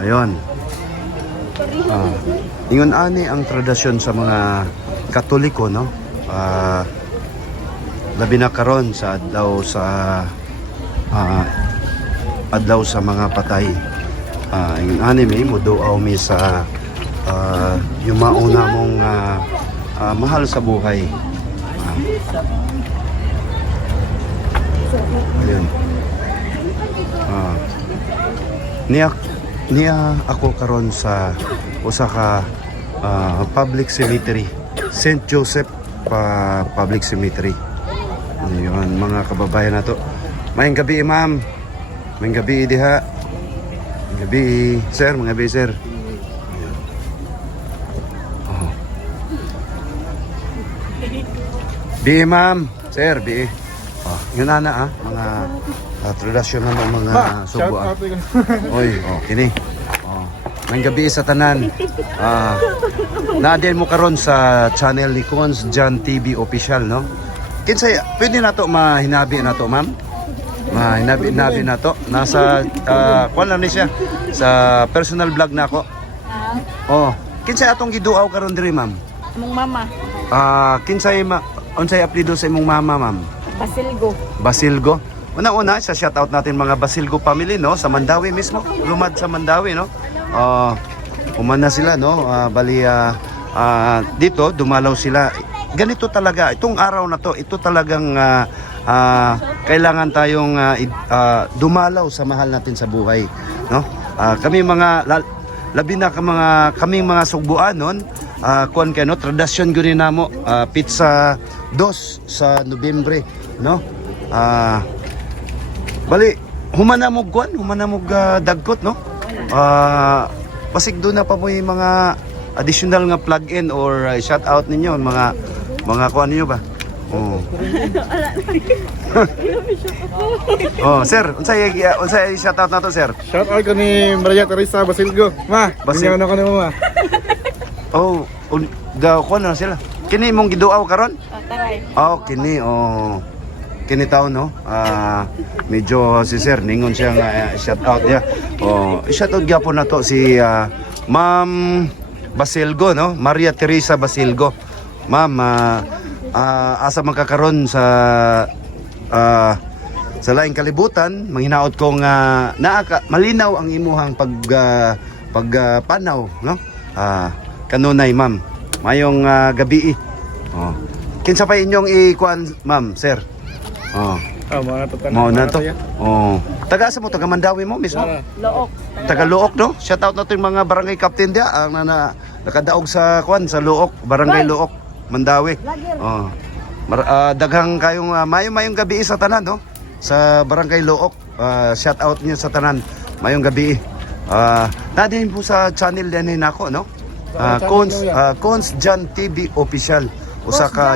Ayun. Ingon ani ang tradisyon sa mga Katoliko, no? Labi na karon sa adlaw sa mga patay. Ingon ani may muduaw mi sa yung mauna mong mahal sa buhay. Ayun. Niya ako karon sa usa ka public cemetery, St. Joseph Public Cemetery. Ayun, mga kababayan nato. Mayang gabi, ma'am. Mayang gabi diha. Mayang gabi, sir. Mga gabi, sir. Oh. Bi, ma'am. Sir, bi. Oh, yun na mga tradisyon ng mga subuan. Oy, kini. Mayang gabi sa tanan. Na-din mo karon sa channel ni Cons Jan TV Official, no? Kinsay, pwede na to mahinabi na to, ma'am? Mahinabi na to. Nasa, kuwan lang ni siya. Sa personal vlog na ako. Kinsay atong giduaw karon diri, ma'am? Among mama. Kinsay, unsay apelyido sa imong mama, ma'am? Basilgo. Basilgo. Una-una, sa shoutout natin mga Basilgo family, no? Sa Mandawi mismo. Lumad sa Mandawi, no? Umana sila, no? Dito, dumalaw sila. Ganito talaga, itong araw na to, ito talagang kailangan tayong dumalaw sa mahal natin sa buhay, no? Kami mga labi na kaming mga sugbuan nun, kuan kayo, no? Tradisyon guni namo, pizza 2 sa Nobyembre, no? Bali, humanamog dagkot, no? Pasig doon na pa mo yung mga additional nga plug-in or shout out ninyo, mga kuan niyo ba? Sir, unsay shout out nato, sir? Shout out ko ni Maria Teresa Basilgo. Ma, binyaw na ko ni mama. Kuan na sila. Kini mong giduaw karon? Taray. Kini taon, no? Medyo si sir ningon siya nga shout out niya. Shout out gyapon na to si Ma'am Basilgo, no? Maria Teresa Basilgo. Ma'am, asa magkakaroon sa laing kalibutan, manghinaot kong malinaw ang imuhang pagpanaw, no? Kanunay, ma'am. Mayong gabi. Kinsa pa inyong ikuan, ma'am, sir? Mao na to. Taga sa mo, taga Mandawi mo mismo? Look. Taga Luok, no? Shout out nato yung mga barangay captain dia ang nakadaog sa kuan sa Luok, barangay Luok, Mandawi. Daghang kayong mayong gabi sa tanan, no? Sa barangay Luok. Shout out niyo sa tanan. Mayong gabi. Nadin po sa channel din nako, no? Cons Jan TV Official. Usa ka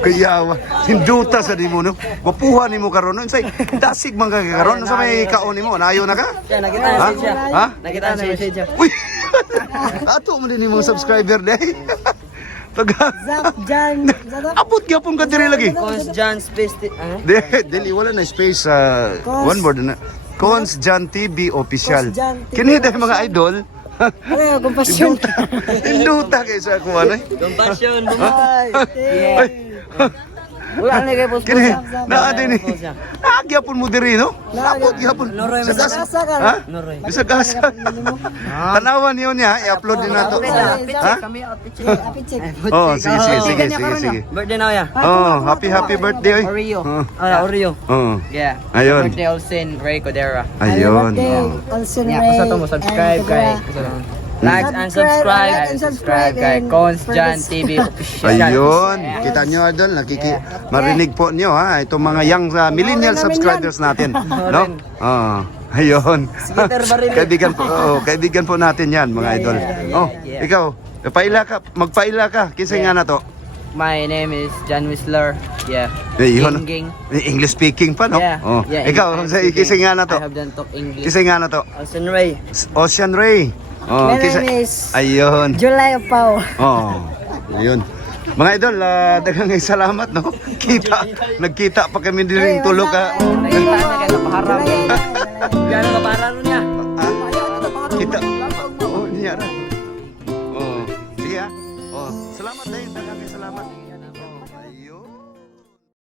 Kuyawa, hinduta sa nimo, no? Mapuha nimo karon, say dasig man ka karon sa may kaon nimo. Naayo na ka? Nakita na siya. Ha? Nakita na siya. Uy. Ato mo din imong subscriber day. Jan. Abot gyapon ka diri lagi. Cons Jan Space. Dili wala na space one word na. Cons Jan TV Official. Cons Jan TV Kini dahil mga idol. Ano, compassion. Hinduta kayo sa kuha na. Compassion. Wala na kayo post. Kini naa din ni. Nagyapon mo diri, no? Abot gyapon. Sa gas. Ha? Sa gas. Tanawan niyo niya, i-upload din nato. Ha? Sige. Birthday na ya. Happy birthday. Oreo. Oreo. Yeah. Ayun. Birthday Olsen Ray Codera. Ayun. Basta to mo subscribe kay. Like and subscribe kay Cons Jan TV Official. Ayun, kita nyo idol, marinig po nyo ha, itong mga young millennial subscribers natin, no? Ayun. Kaibigan po natin yan, mga idol. Ikaw, magpaila ka, kinsay nga na to? My name is John Whistler. Yeah. Ging. English speaking pa, no? Yeah. Ikaw, kinsay nga na to? I have done talk English. Kinsay nga na to? Olsen Ray. Ocean Ray. My name is Ayun. July Pao. Ayun. Mga idol, daghang salamat no. Nagkita pa kami din tulog ka. Nakita niya kayo napaharap. Gano'n napaharap niya. Kita. Oh, niya ra. Oh, sige ah. Oh, salamat din, daghang salamat.